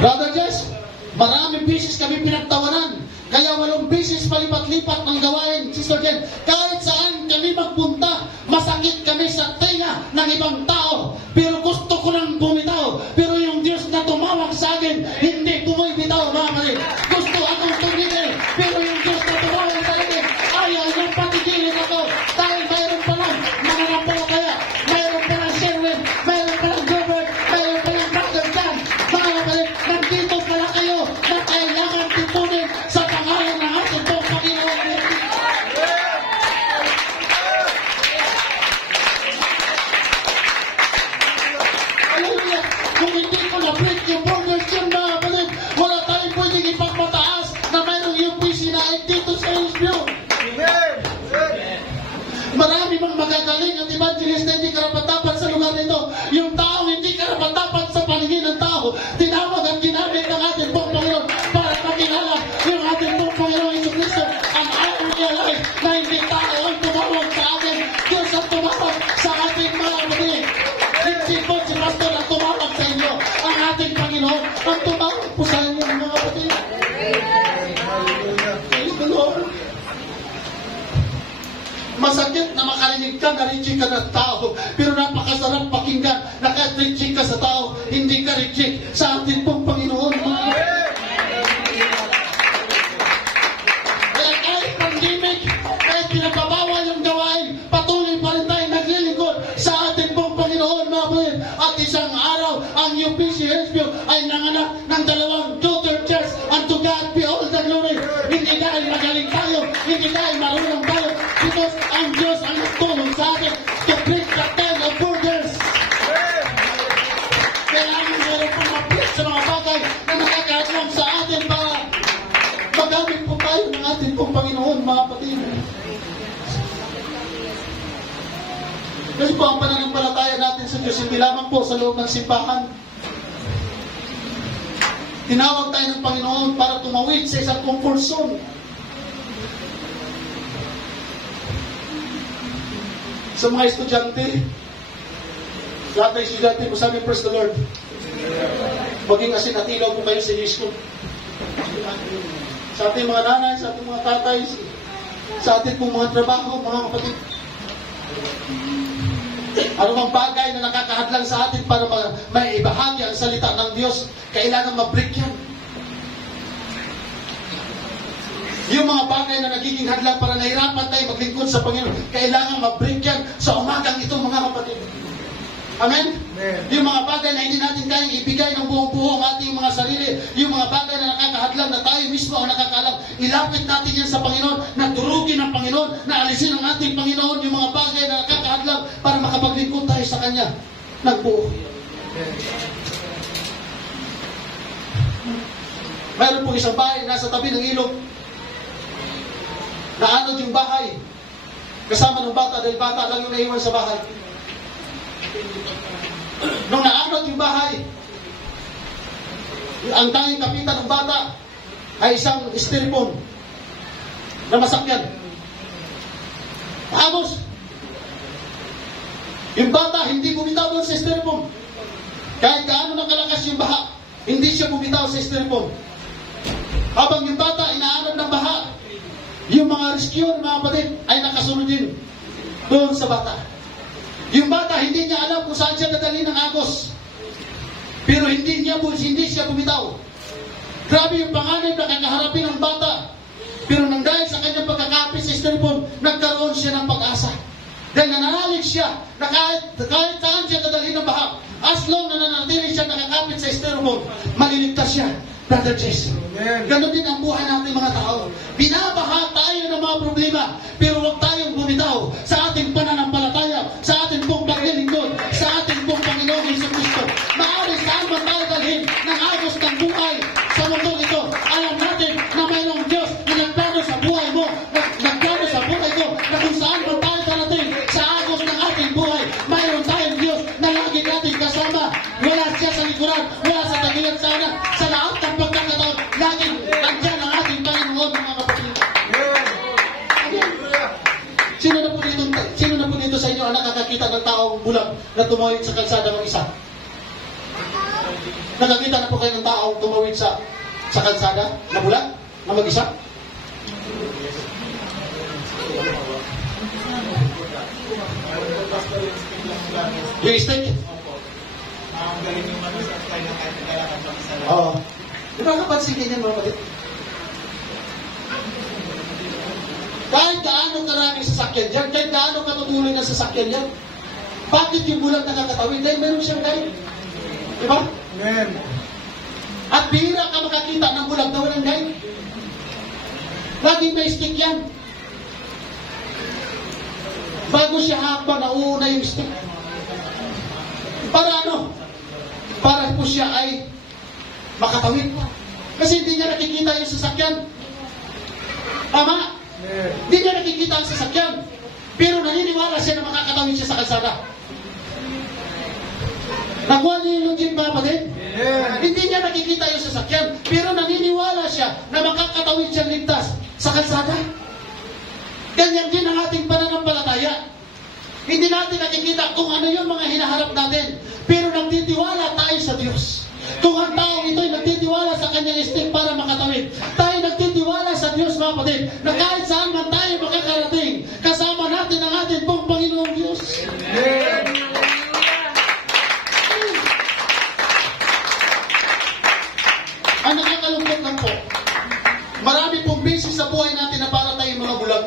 Brother Jess, maraming bisis kami pinagtawanan. Kaya 8 bisis palipat-lipat ang gawain, Sister Jen. Kahit saan kami magpunta, masakit kami sa tenga ng ibang tao. Pero gusto ko nang bumitaw. Pero yung Diyos na tumawag sa akin, hindi bumibitaw, mga kapatid. Gusto akong tumigil. Pero yung Diyos na tumawag sa akin, ayaw nang patigilin ako. Dahil mayroon pa lang mga nampalakaya, mayroon pa lang Sherwin, mayroon pa lang Gilbert, mayroon pa lang Dr. John. Mga kapatid, nandito pala kayo na kailangan tipunin sa pangalan ng ating pong Panginoon. Hallelujah! Kung hindi ko na-break yung borders yun, mga kapatid, wala tayong pwedeng ipagmataas na mayroong UPC na ay dito sa HBO. Marami mang magagaling at evangelist na hindi karapat-dapat sa lugar nito. Yung taong hindi karapat-dapat sa paningin ng tao, tinawag at ginamit ng ating pong Panginoon para makilala yung ating pong Panginoon Jesucristo. Ang ayaw niya lang na hindi tao ang tumawag sa atin. Diyos ang tumawag sa ating mga kapatid. Hindi po si Pastor ang tumawag sa inyo. Ang ating Panginoon ang tumawag po sa inyo, mga kapatid. Praise the Lord. Masakit na makarinig ka na reject ka ng tao, pero napakasarap pakinggan na kahit reject ka sa tao, hindi ka reject sa ating pong Panginoon. Kaya kahit pandemic, kahit pinapabawal yung gawain, patuloy pa rin tayo naglilingkod sa ating pong Panginoon, mga kapatid. At isang araw, ang UPC HBO ay nanganak ng 2 daughter church, and to God be all the glory. Hindi dahil magaling tayo, hindi dahil marunong tayo, because ang Diyos ang nagtulong sa atin to break the chain of borders. Kailangan meron pong ma-break sa mga bagay na nakakatulong sa atin para magamit po tayo ng ating pong Panginoon, mga kapatid. Kasi po ang pananampalataya natin sa Diyos, hindi lamang po sa loob ng simbahan. Tinawag tayo ng Panginoon para tumawid sa isang comfort zone. Sa mga estudyante, lahat ng estudyante po sabi, praise the Lord. Maging asin at ilaw po kayo sa Yesu. Sa ating mga nanay, sa ating mga tatay, sa ating pong mga trabaho, mga kapatid. Ano bang bagay na nakakahadlang sa atin para may ibahagi ang salita ng Diyos, kailangan ma-break yan. Yung mga bagay na nagiging hadlang para nahirapan tayo maglingkod sa Panginoon, kailangan ma-break yan sa umagang ito, mga kapatid. Amen? Amen? Yung mga bagay na hindi natin kayang ibigay ng buong-buo ang ating mga sarili, yung mga bagay na nakakahadlang na tayo mismo ang nakakaalam, ilapit natin yan sa Panginoon, na durugin ng Panginoon, na alisin ang ating Panginoon yung mga bagay na nakakahadlang para makapaglingkod tayo sa Kanya ng buo. Mayroon po isang bahay nasa tabi ng ilog. naanod yung bahay. Kasama ng bata, dahil bata lang yung naiwan sa bahay. Nung naanod yung bahay, ang tanging kapitan ng bata ay isang styrofoam na masakyan. Amos! Yung bata, hindi bumitaw doon sa styrofoam. Kahit gaano nakalakas yung baha, hindi siya bumitaw sa styrofoam. Habang yung bata inaanod ng baha, yung mga rescue ng mga kapatid ay nakasunod din doon sa bata. Yung bata, hindi niya alam kung saan siya dadalhin ng agos. Pero hindi siya bumitaw. Grabe yung panganib na kakaharapin ng bata. Pero nang dahil sa kanyang pagkakapit sa styrofoam, nagkaroon siya ng pag-asa. Dahil nananalig siya na kahit saan siya dadalhin ng baha, as long na nanatili siya nakakapit sa styrofoam, maliligtas siya. Brother Jason, ganun din ang buhay natin mga tao. Binabaha tayo ng mga problema, pero huwag tayong bumitaw sa ating pananampalataya, sa ating pong paglilingkod, sa ating pong Panginoong Jesucristo. Maaari saan man tayo dalhin ng agos ng buhay sa mundo ito. Alam natin na mayroong Diyos na nagplano sa buhay mo, nagplano sa buhay ko, na kung saan man tayo darating sa agos ng ating buhay, mayroon tayong Diyos na lagi natin kasama. Wala siya sa likuran, wala sa tagilan sana, sa lahat ng pagkakataon, laging nandiyan ang ating Panginoon, mga kapatid. Sino na po dito sa inyo ang nakakakita ng taong bulag na tumawid sa kalsada ng isa? Nakakita na po kayo ng taong tumawid sa kalsada na bulag na mag-isa? Yung stick? Oo. Di ba kapansin ganyan mga kapatid? Kahit gaano karaming sasakyan dyan, kahit gaano katutuloy ng sasakyan dyan, bakit yung bulag nakakatawid? Dahil meron siyang guide. Di ba? Amen. At bihira ka makakita ng bulag na walang guide. Laging may stick yan. Bago siya hakbang, nauuna yung stick. Para ano? Para po siya ay makatawid. Kasi hindi niya nakikita yung sasakyan. Tama? Hindi niya nakikita ang sasakyan. Pero naniniwala siya na makakatawid siya sa kalsada. Nakuha niyo yung jeep mga kapatid? Hindi niya nakikita yung sasakyan. Pero naniniwala siya na makakatawid siya ligtas sa kalsada. Ganyan din ang ating pananampalataya. Hindi natin nakikita kung ano yung mga hinaharap natin. Pero nagtitiwala tayo sa Diyos. Kung ang taong ito'y nagtitiwala sa kanyang stick para makatawid, tayo nagtitiwala sa Diyos mga kapatid, na kahit saan man tayo makakarating, kasama natin ang ating pong Panginoong Diyos. Ang nakakalungkot lang po, marami pong beses sa buhay natin na para tayong mga bulag.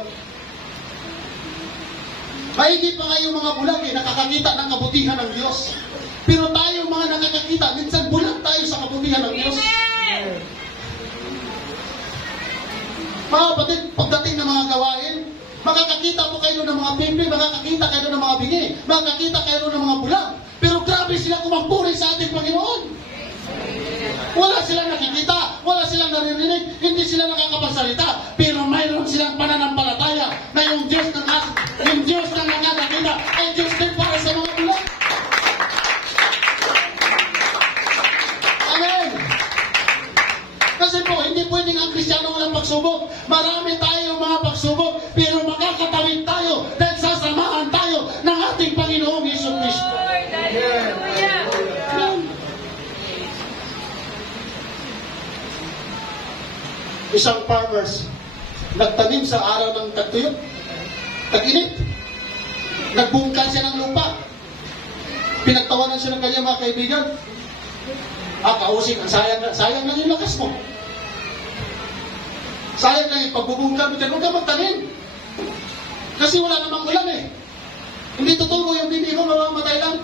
Maigi pa ngayong mga bulag nakakakita ng kabutihan ng Diyos. Pero tayo mga nakakakita, minsan bulag tayo sa kabutihan ng Diyos. Mga kapatid, pagdating ng mga gawain, makakakita po kayo ng mga pipi, makakakita kayo ng mga bingi, makakakita kayo ng mga bulag. Pero grabe sila kumampuri sa ating Panginoon. Wala silang nakikita, wala silang naririnig, hindi sila nakakapagsalita, pero mayroon silang pananampalataya na yung Diyos na nakakakita ay Diyos din para sa mga bulag. Amen. Kasi po, hindi pwedeng ang Kristiyano walang pagsubok. Marami tayong mga pagsubok, pero makakatawid tayo dahil sasamahan tayo ng ating Panginoong Jesucristo. Isang farmers, nagtanim sa araw ng tagtuyot, tag-init, nagbungkal siya ng lupa. Pinagtawanan siya ng kanyang mga kaibigan. Kausik, sayang lang yung lakas mo. Sayang lang yung pagbubungkal mo dyan. Huwag ka magtanim. Kasi wala namang ulan eh. Hindi tutubo yung bibi mo, mamamatay lang.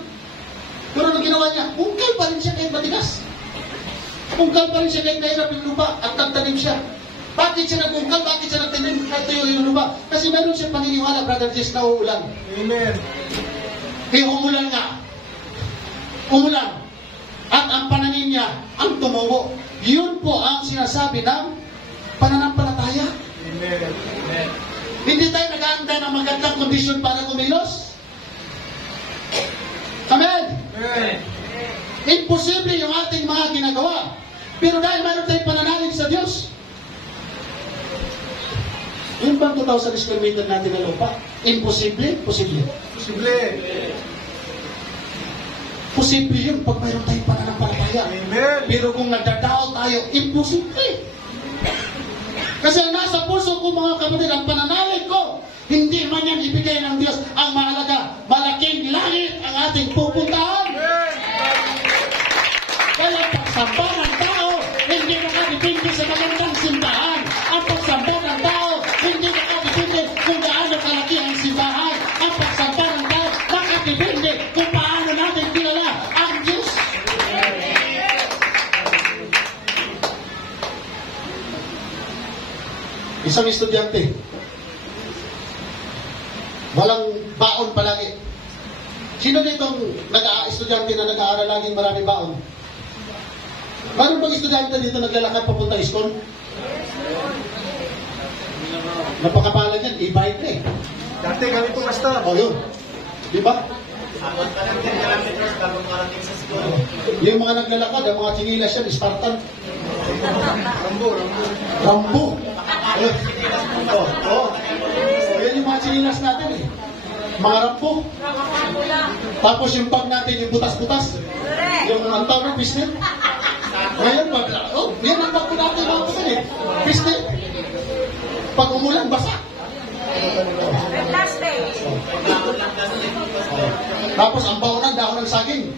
Pero anong ginawa niya? Bungkal pa rin siya kahit matigas. Bungkal pa rin siya kahit nahirap yung lupa at nagtanim siya. Bakit siya nagbungkal? Bakit siya nagtanim kahit tuyo yung lupa? Kasi meron siya paniniwala, Brother Jess, na uulan. Amen. Kaya umulan nga. Umulan. At ang pananim niya, ang tumubo. Yun po ang sinasabi ng pananampalataya. Amen. Amen. Hindi tayo nag-aanda ng magandang kondisyon para kumilos. Amen? Imposible yung ating mga ginagawa. Pero dahil mayroon tayong pananalig sa Diyos, yung bang 2,000 square meter natin na lupa? Imposible? Posible. Posible. Posible yun pag mayroon tayong pananampalataya. Amen. Pero kung nagdadao tayo, imposible. Kasi ang nasa puso ko, mga kapatid, ang pananalig ko, hindi man yan ibigay ng Diyos. Ang mahalaga, malaking langit ang ating pupuntahan. Kaya pagsamba ng tao, hindi nakadipindi sa magandang simbahan. Ang pagsamba ng tao, hindi nakadipindi kung gaano kalaki ang simbahan. Ang pagsamba ng tao, nakadipindi kung paano natin kilala ang Diyos. Isang estudyante, walang baon palagi. Sino ditong estudyante na nag-aaral laging maraming baon? Meron bang estudyante dito naglalakad papunta ISKCON? Napakapalad yan, e-bike eh. Dati kami po, Pastor. O yun, di ba? Yung mga naglalakad, ang mga chinilas yan, Spartan. Rambo. Yan yung mga chinilas natin eh. Mga rambo. Tapos yung bag natin, yung butas-butas. Yung ang tawag ng bisnet. Ngayon, yan ang bag natin mga kapatid eh. Bisnet. Pag umulan, basa. Tapos ang bango ng dahon ng saging.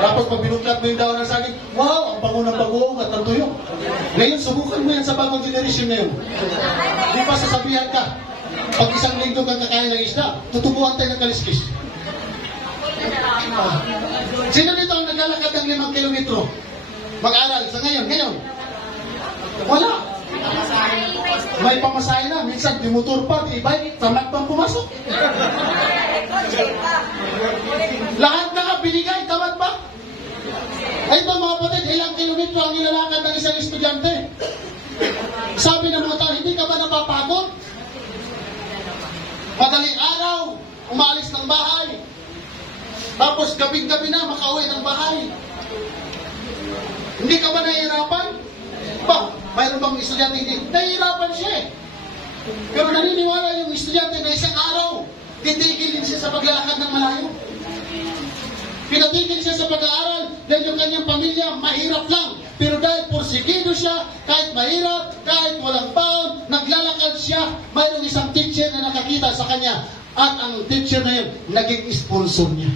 Tapos pag binuklat mo yung dahon ng saging, wow, ang bango ng bagoong at ang tuyo. Ngayon, subukan mo yan sa bagong generation na yun. Di ba sasabihan ka, pag isang linggo kang kakain ng isda, tutubuhan tayo ng kaliskis. Sino dito ang naglalakad ng 5 kilometro? Mag-aral sa ngayon. Wala. May pamasahe na. Minsan, di motor pa, di bike, tamat pang pumasok. Lahat na binigay, tamat pa. Ay ito mga kapatid, ilang kilometro ang nilalakad ng isang estudyante. Sabi ng mga tao, hindi ka ba napapagod? Madaling araw, umaalis ng bahay. Tapos gabing-gabi na, makauwi ng bahay. Hindi ka ba nahihirapan? Ba, mayroon bang estudyante hindi? Nahihirapan siya eh. Pero naniniwala yung estudyante na isang araw, titigil din siya sa paglalakad ng malayo. Pinatigil siya sa pag-aaral dahil yung kanyang pamilya mahirap lang. Pero dahil porsigido siya, kahit mahirap, kahit walang baon, naglalakad siya. Mayroong isang teacher na nakakita sa kanya. At ang teacher na yun, naging sponsor niya.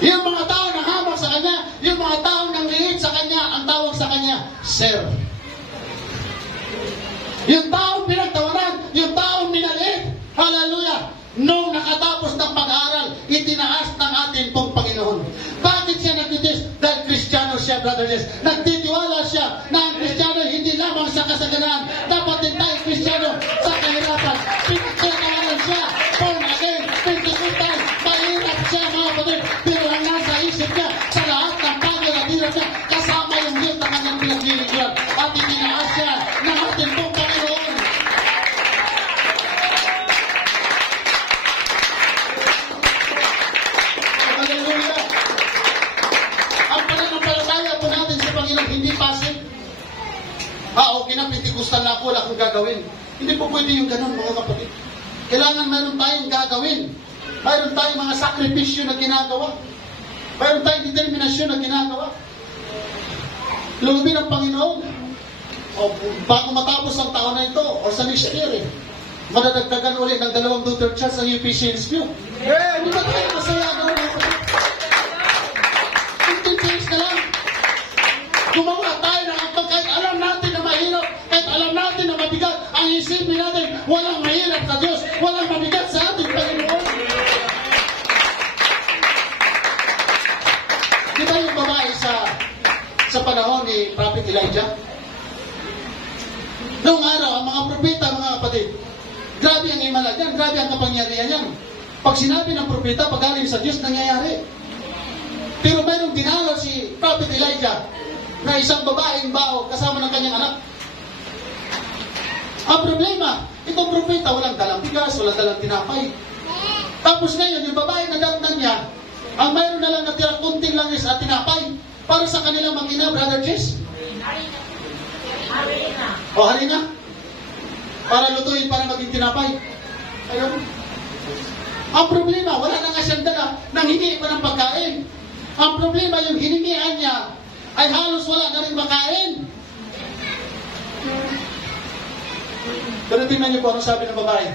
Yung mga tao na hamak sa kanya, yung mga tao nang liit sa kanya, ang tawag sa kanya, Sir. Yung taong pinagtawanan, yung taong minaliit, hallelujah, nung nakatapos ng pag-aaral, itinaas ng ating pong Panginoon. Bakit siya nagtitis? Dahil Kristiyano siya, brothers. Nagtitiwala siya na ang Kristiyano hindi lamang sa kasaganaan. Dapat din tayo Kristiyano sa kahirapan. Pinagtawanan siya, born again, Pentecostal, mahirap siya mga kapatid. Pero ang nasa isip niya, sa lahat ng bagay at hirap niya, kasama yung Diyos na kanyang pinaglilingkuran. At itinaas siya ng ating pong Panginoon. Hallelujah! Ang pananampalataya po natin sa Panginoon, hindi passive. Okay na, Pentecostal na ako, wala akong gagawin. Hindi po pwede yung ganun, mga kapatid. Kailangan mayroon tayong gagawin. Mayroon tayong mga sakripisyo na ginagawa. Mayroon tayong determinasyon na ginagawa. Lumabin ang Panginoon. Bago matapos ang taon na ito, o sa next year, madadagdagan ulit ng 2 daughter church sa UPC Hillsview. Hindi ba tayo masaya gawin ako? 15 days na lang. Gumawa tayo ng antong kahit alam natin na mahirap, kahit alam natin na mabigat, ang isipin natin, walang mahirap sa Diyos, walang mabigat sa ating Panginoon. Di ba yung babae sa panahon ni Prophet Elijah? Noong araw, ang mga propeta, mga kapatid, grabe ang himala dyan, grabe ang kapangyarihan yan. Pag sinabi ng propeta, pag galing sa Diyos, nangyayari. Pero mayroong dinalo si Prophet Elijah na isang babaeng bao kasama ng kanyang anak. Ang problema, itong propeta walang dalang bigas, walang dalang tinapay. Tapos ngayon, yung babae na datnan niya, ang mayroon na lang natira kunting langis at tinapay para sa kanilang mag-ina, Brother Jess. O harina. Para lutuin, para maging tinapay. Ayun. Ang problema, wala na nga siyang dala nang hingi pa ng pagkain. Ang problema, yung hiningian niya ay halos wala na rin makain. Pero tingnan niyo po anong sabi ng babae.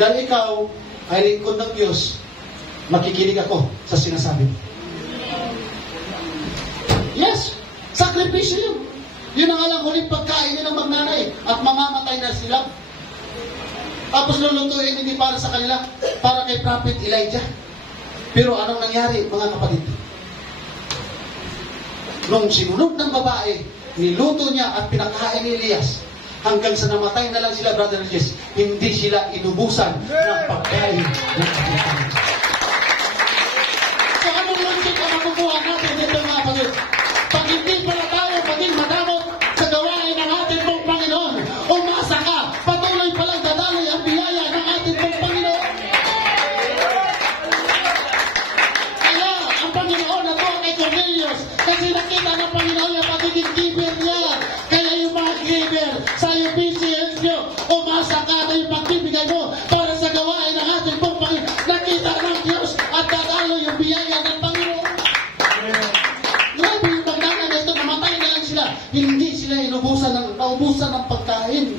Dahil ikaw ay lingkod ng Diyos, makikinig ako sa sinasabi mo. Yes, sakripisyo yun. Yun ang alang huling pagkain ng magnanay at mamamatay na sila. Tapos lulutuin hindi para sa kanila, para kay Prophet Elijah. Pero anong nangyari, mga kapatid? Nung sinunod ng babae, niluto niya at pinakain ni Elias, hanggang sa namatay na lang sila, Brother Jess, hindi sila inubusan ng pagkain ng kapatid. So anong logic ang makukuha natin dito, mga kapatid? Pag hindi pala tayo maging madamot sa gawain ng ating pong Panginoon, umasa ka, patuloy palang dadaloy ang biyaya ng ating pong Panginoon. Kaya ang Panginoon na to kay Cornelius, kasi nakita ng Panginoon yung pagiging giver niya. Kaya yung mga giver sa iyong PCS nyo, umasa ka na yung pagbibigay mo para sa gawain ng ating pong Panginoon. Nakita ng Diyos at dadaloy yung biyaya ng Panginoon. Grabe yung pagdana na ito, namatay na lang sila. Hindi sila naubusan ng pagkain.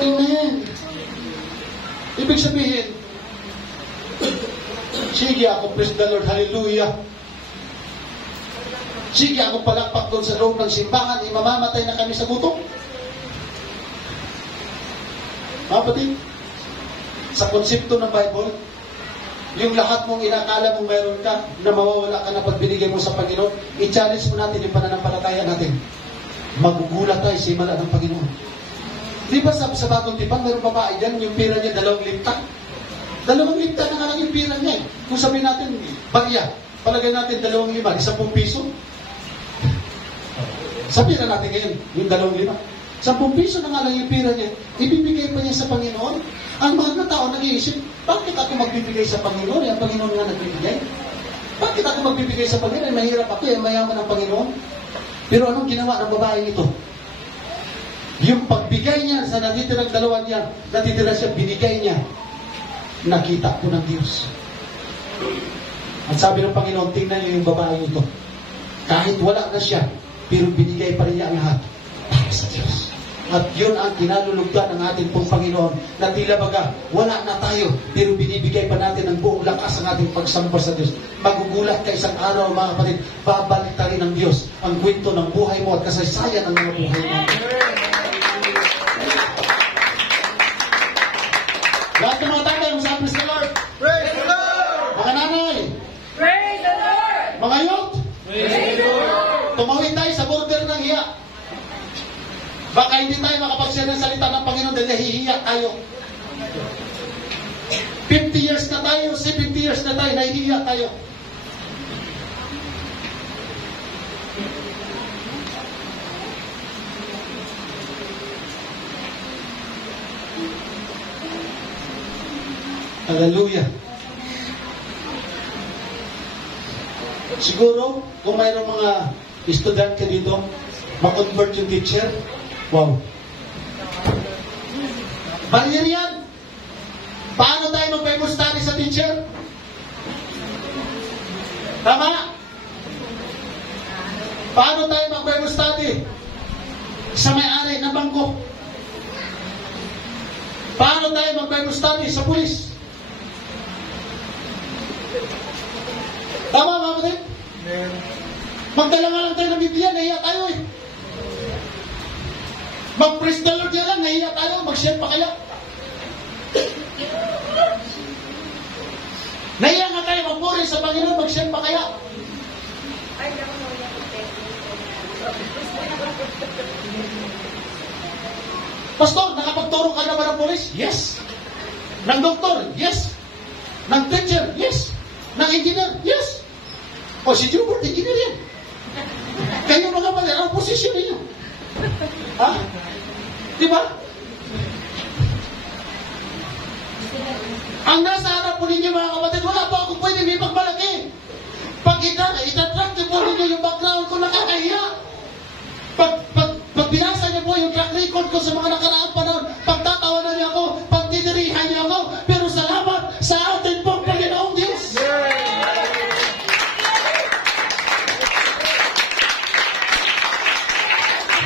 Amen. Ibig sabihin, sige ako, praise the Lord, hallelujah. Sige ako palakpak doon sa loob ng simbahan, mamamatay na kami sa gutom. Mga kapatid, sa konsepto ng Bible, yung lahat mong inakala mong mayroon ka na mawawala ka na pag binigay mo sa Panginoon, i-challenge mo natin yung pananampalataya natin. Magugulat tayo sa himala ng Panginoon. Di ba sa bagong tipan, mayroong babae dyan, yung pira niya 2 limta. 2 limta na nga lang yung pira niya. Kung sabihin natin, barya, palagay natin 2 lima, 10 piso. Sabihin na natin ngayon, yung 2 lima. 10 piso na nga lang yung pira niya, ibibigay pa niya sa Panginoon. Ang mga tao nag-iisip, bakit ako magbibigay sa Panginoon? Ang Panginoon nga nagbibigay. Bakit ako magbibigay sa Panginoon? Mahirap ako, mayaman ang Panginoon. Pero anong ginawa ng babae ito? Yung pagbigay niya sa natitirang 2 niya, natitira siya, binigay niya. Nakita ko ng Diyos. At sabi ng Panginoon, tingnan niyo yung babae ito. Kahit wala na siya, pero binigay pa rin niya ang lahat para sa Diyos. At yun ang kinalulugdan ng ating pong Panginoon na tila baga, wala na tayo, pero binibigay pa natin ang buong lakas ng ating pagsamba sa Diyos. Magugulat ka isang araw, mga kapatid, babalik ta rin ng Diyos ang kwento ng buhay mo at kasaysayan ng mga buhay mo. Lahat ng mga tatay, masabi, praise the Lord. Praise the Lord! Mga nanay, Praise the Lord! mga youth, Praise the Lord! tumawid tayo sa border ng hiya. Baka hindi tayo makapag-share ng salita ng Panginoon dahil nahihiya tayo. 50 years na tayo, 70 years na tayo, nahihiya tayo. Hallelujah. Siguro, kung mayroong mga estudyante dito, ma-convert yung teacher, wow. Barrier yan. Paano tayo mag-Bible study sa teacher? Tama? Paano tayo mag-Bible study sa may-ari ng bangko? Paano tayo mag-Bible study sa pulis? Tama, mga kapatid? Magdala nga lang tayo ng Biblia, nahiya tayo eh. Mag-praise the Lord yan lang, nahiya tayo, mag-share pa kaya. Nahiya nga tayo, magpuri sa Panginoon, mag-share pa kaya. Pastor, nakapagturo ka na ba ng polis? Yes. Ng doktor? Yes. Ng teacher? Yes. Ng engineer? Yes. O si Jubert, engineer yan. Kayo mga kapatid, ang posisyon ninyo. Ha? Di ba? Ang nasa harap po ninyo mga kapatid, wala po ako pwede may pagmalaki. Pag itatrack niyo po ninyo yung background ko, nakakahiya. Pag binasa niyo po yung track record ko sa mga nakaraang panahon, pagtatawanan niyo ako, pagtitirihan niyo ako, pero salamat sa atin pong Panginoong Diyos.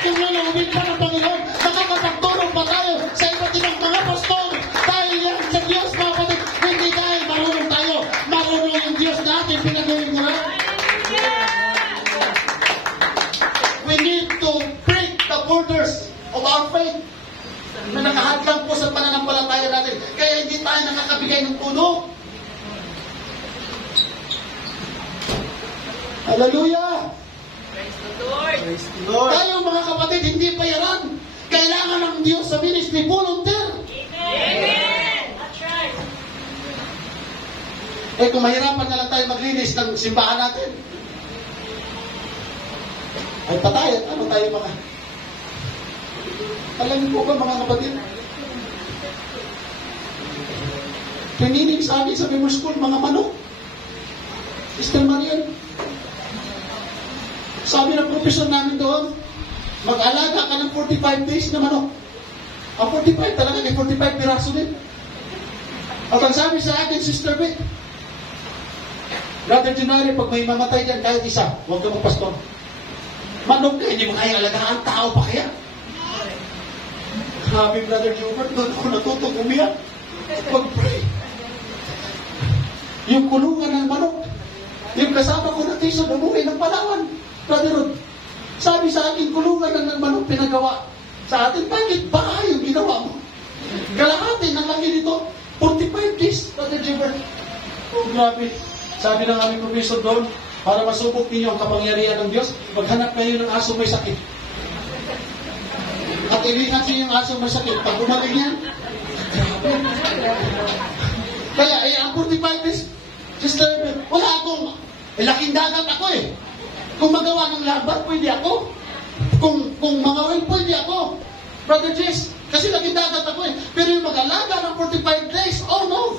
Kung nalawin pa ng Panginoon, nakakapagtulong pa tayo sa iba't ibang mga pastor. Dahil yan sa Diyos, mga kapatid, hindi dahil marunong tayo. Marunong yung Diyos natin, pinagawin mo na. We need to break the borders of our faith na nakahadlang po sa pananampalataya natin. Kaya hindi tayo nakakabigay ng puno. Hallelujah! Praise the Lord. Tayo mga kapatid, hindi bayaran. Kailangan ng Diyos sa ministry, volunteer. Amen. That's right. Eh kung mahirapan na lang tayo maglinis ng simbahan natin, ay patay, ano tayo mga? Alam niyo po ba mga kapatid? Training sa akin sa Bible School, mga manok. Sister Marian, sabi ng professor namin doon, mag-alaga ka ng 45 days na manok. Ang 45 talaga, may 45 piraso din. At ang sabi sa akin, Sister Beth, Brother Junari, pag may mamatay dyan, kahit isa, huwag ka magpastor. Manok ka, hindi mo kaya alagaan, tao pa kaya? Sabi, Brother Gilbert, doon ako natutong umiyak. Pag-pray. Yung kulungan ng manok, yung kasama ko na tiso, umuwi ng Palawan. Brother Rod, sabi sa akin, kulungan ng manok pinagawa. Sa atin, bakit bahay yung ginawa mo? Kalahati ng laki nito, 45 days, Brother Gilbert. Oh, grabe. Sabi ng aming professor doon, para masubok ninyo ang kapangyarihan ng Diyos, maghanap kayo ng aso may sakit. At ilingat niyo yung aso may sakit. Pag umaling yan, kaya ang 45 days, Sister, wala akong, laking dagat ako eh. Kung magawa ng labat, pwede ako. Kung mga oil, pwede ako. Brother Jess, kasi laking dagat ako eh. Pero yung mag-alaga ng 45 days, oh no.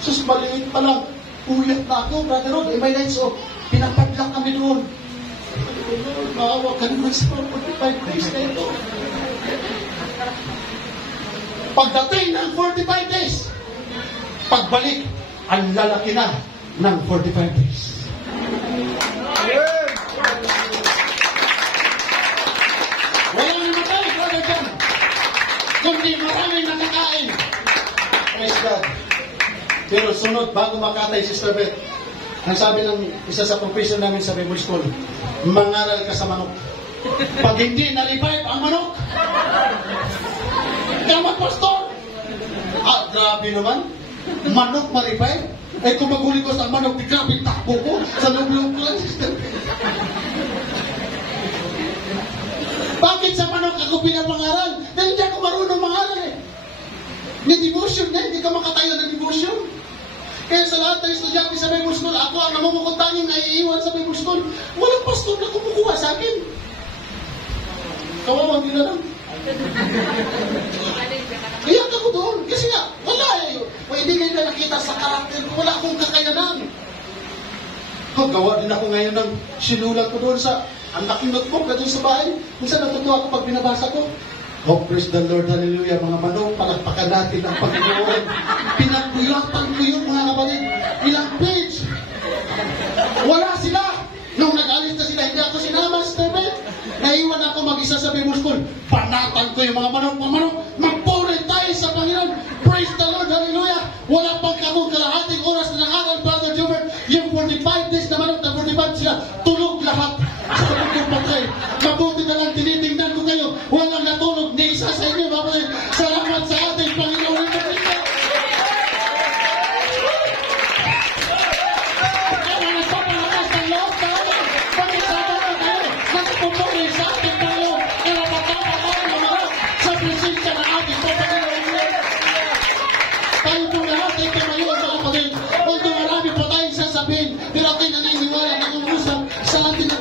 Sus, maliit pa lang. Uyat na ako, Brother Rod. May nights, pinapadlock kami doon. Maawa ka naman sa 45 days na ito. Pagdating ng 45 days, pagbalik, ang lalaki na ng 45 days. Walang namatay, Brother John. Kundi maraming nakakain. Praise God. Pero sunod, bago makatay, Sister Beth, ang sabi ng isa sa professor namin sa Bible School, mangaral ka sa manok. Pag hindi na-revive ang manok, kamat pastor. Grabe naman. Manok ma-revive? Eh kung maghuli ko sa manok, di grabe takbo ko sa loob-loob ko lang, Sister Beth. Bakit sa manok ako pinapangaral? Dahil hindi ako marunong mangaral eh. May devotion na, hindi ka makatayo ng devotion. Kaya sa lahat ng estudyante sa Bible School, ako ang namumukutangin na iiwan sa Bible School. Walang pastor na kumukuha sa akin. Kawawang nila lang. Iyak ako doon. Kasi nga, wala eh. Hindi kayo na nakita sa karakter ko. Wala akong kakayanan. Gawa din ako ngayon ng sinulat ko doon sa ang laking notebook na doon sa bahay. Minsan natutuwa ako pag binabasa ko. Oh, praise the Lord, hallelujah, mga manok, palakpakan natin ang Panginoon. Pinagpuyatan ko yun, mga kapatid. Ilang page. Wala sila. Nung nag-alis na sila, hindi ako sinama, Steve. Naiwan ako mag-isa sa Bible School. Panatan ko yung mga manok. Magpuri tayo sa Panginoon. Praise the Lord, hallelujah. Wala pang kamong kalahat.